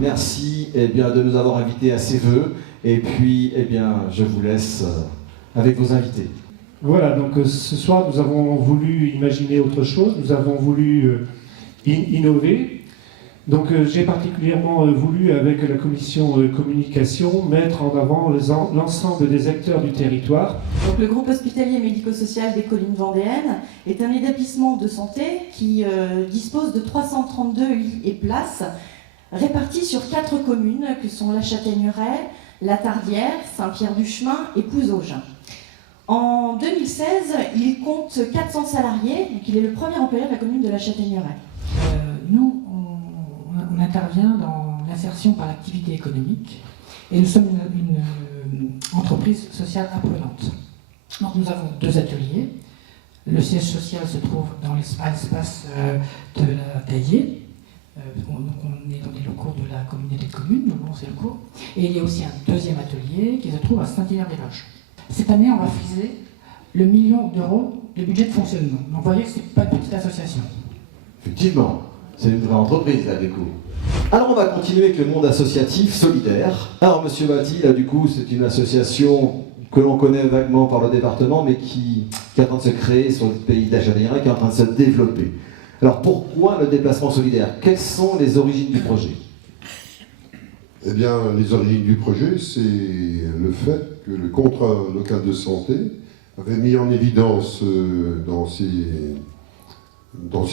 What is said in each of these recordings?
Merci de nous avoir invités à ces vœux. Et puis, je vous laisse avec vos invités. Voilà, donc ce soir, nous avons voulu imaginer autre chose, nous avons voulu innover. Donc j'ai particulièrement voulu, avec la commission communication, mettre en avant l'ensemble des acteurs du territoire. Donc, le groupe hospitalier médico-social des collines vendéennes est un établissement de santé qui dispose de 332 lits et places répartis sur 4 communes que sont La Châtaigneraie, La Tardière, Saint-Pierre-du-Chemin et Pouzauges. En 2016, il compte 400 salariés, donc il est le premier employeur de la commune de La Châtaigneraie. Nous, on intervient dans l'insertion par l'activité économique et nous sommes une entreprise sociale apprenante. Donc nous avons 2 ateliers. Le siège social se trouve dans l'espace de la Taillée. On est dans les locaux de la communauté de communes, donc c'est le cours. Et il y a aussi un 2e atelier qui se trouve à Saint-Hilaire-des-Loges. Cette année, on va viser le 1 million d'euros de budget de fonctionnement. Donc vous voyez que ce n'est pas une petite association. Effectivement, c'est une vraie entreprise là du coup. Alors on va continuer avec le monde associatif solidaire. Alors Monsieur Batti, là du coup c'est une association que l'on connaît vaguement par le département, mais qui est en train de se créer sur le pays de la Châtaigneraie, qui est en train de se développer. Alors pourquoi le déplacement solidaire? Quelles sont les origines du projet? Eh bien, les origines du projet, c'est le fait que le contrat local de santé avait mis en évidence dans ses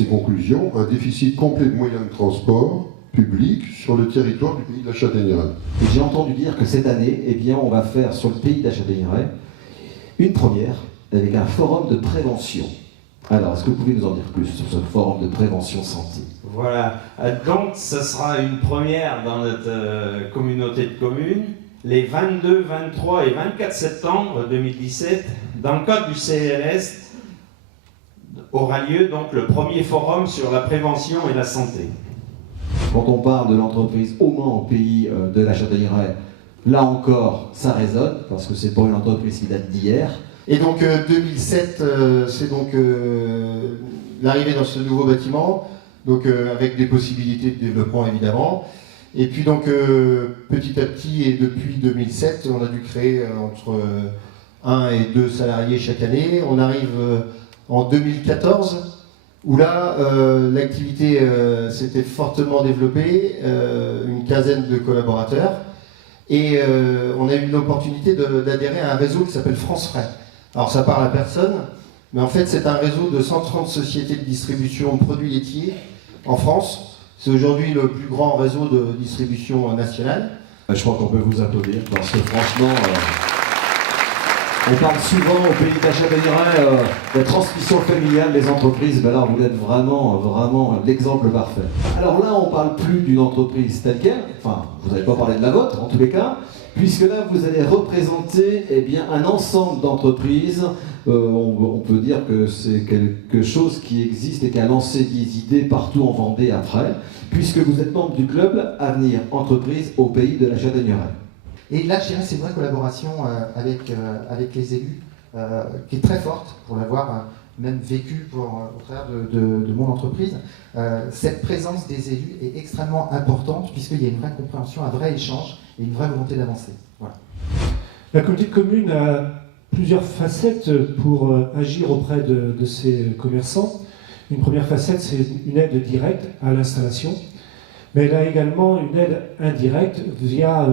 conclusions un déficit complet de moyens de transport public sur le territoire du pays de la Châtaigneraie. Et j'ai entendu dire que cette année, on va faire sur le pays de la Châtaigneraie une première avec un forum de prévention. Alors, est-ce que vous pouvez nous en dire plus sur ce forum de prévention santé? Voilà, donc ce sera une première dans notre communauté de communes, les 22, 23 et 24 septembre 2017, dans le cadre du CLS, aura lieu donc le premier forum sur la prévention et la santé. Quand on parle de l'entreprise au Mans au pays de la Châtaigneraie, là encore, ça résonne, parce que c'est pas une entreprise qui date d'hier. Et donc 2007, c'est donc l'arrivée dans ce nouveau bâtiment, donc avec des possibilités de développement évidemment. Et puis donc petit à petit, et depuis 2007, on a dû créer entre 1 et 2 salariés chaque année. On arrive en 2014, où là, l'activité s'était fortement développée, une quinzaine de collaborateurs. Et on a eu l'opportunité d'adhérer à un réseau qui s'appelle France Frais. Alors ça parle à personne, mais en fait c'est un réseau de 130 sociétés de distribution de produits laitiers en France. C'est aujourd'hui le plus grand réseau de distribution nationale. Je crois qu'on peut vous applaudir, parce que franchement, on parle souvent au pays de la Châtaigneraie de la transmission familiale des entreprises. Ben là, vous êtes vraiment l'exemple parfait. Alors là, on ne parle plus d'une entreprise telle quelle, enfin, vous n'allez pas parler de la vôtre en tous les cas, puisque là, vous allez représenter un ensemble d'entreprises. On peut dire que c'est quelque chose qui existe et qui a lancé des idées partout en Vendée après, puisque vous êtes membre du club Avenir Entreprise au pays de la Châtaigneraie. Et là, je dirais que c'est une vraie collaboration avec les élus, qui est très forte, pour l'avoir même vécu au travers de mon entreprise. Cette présence des élus est extrêmement importante, puisqu'il y a une vraie compréhension, un vrai échange et une vraie volonté d'avancer. Voilà. La communauté de communes a plusieurs facettes pour agir auprès de ces commerçants. Une première facette, c'est une aide directe à l'installation, mais elle a également une aide indirecte via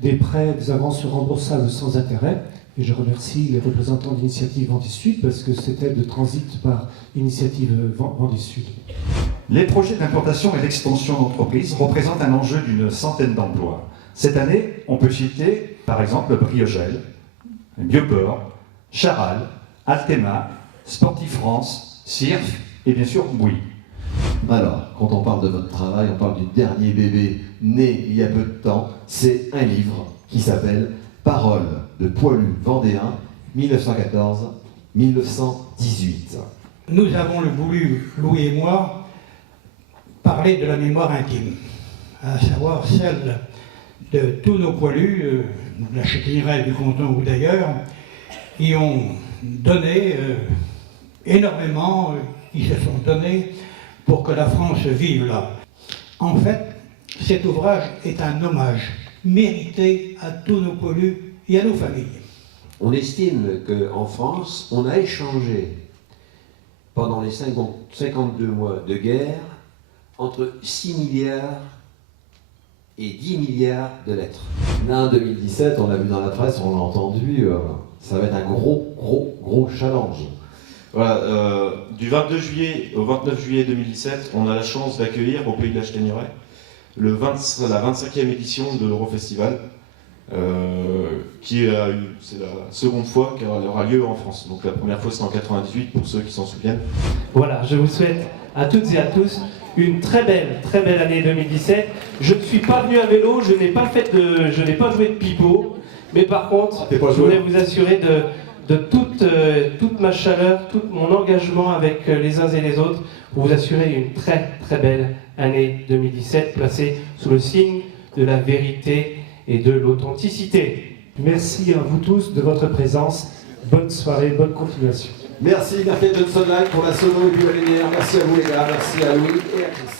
des prêts, des avances remboursables sans intérêt. Et je remercie les représentants d'Initiative Vendée Sud, parce que cette aide transite par Initiative Vendée Sud. Les projets d'implantation et d'extension d'entreprises représentent un enjeu d'une centaine d'emplois. Cette année, on peut citer par exemple Briogel, Bioport, Charal, Altema, Sportifrance, CIRF et bien sûr Bouygues. Alors, quand on parle de votre travail, on parle du dernier bébé né il y a peu de temps. C'est un livre qui s'appelle « Paroles de poilus vendéens, 1914-1918 ». Nous avons voulu, Louis et moi, parler de la mémoire intime. à savoir celle de tous nos poilus, de la Châtaigneraie, du canton ou d'ailleurs, qui ont donné énormément, ils se sont donnés pour que la France vive là. En fait, cet ouvrage est un hommage mérité à tous nos poilus et à nos familles. On estime qu'en France, on a échangé pendant les 52 mois de guerre entre 6 milliards et 10 milliards de lettres. Là, en 2017, on l'a vu dans la presse, on l'a entendu, ça va être un gros challenge. Voilà, du 22 juillet au 29 juillet 2017, on a la chance d'accueillir au Pays de la Châtaigneraie la 25e édition de l'Eurofestival, c'est la seconde fois qu'elle aura lieu en France. Donc la première fois c'était en 98 pour ceux qui s'en souviennent. Voilà, je vous souhaite à toutes et à tous une très belle année 2017. Je ne suis pas venu à vélo, je n'ai pas joué de pipeau, mais par contre, je voulais vous assurer de toute ma chaleur, tout mon engagement avec les uns et les autres pour vous assurer une très belle année 2017 placée sous le signe de la vérité et de l'authenticité. Merci à vous tous de votre présence. Bonne soirée, bonne continuation. Merci Michael Johnson Live pour la sono et puis la lumière. Merci à vous les gars, merci à Louis et à Chris.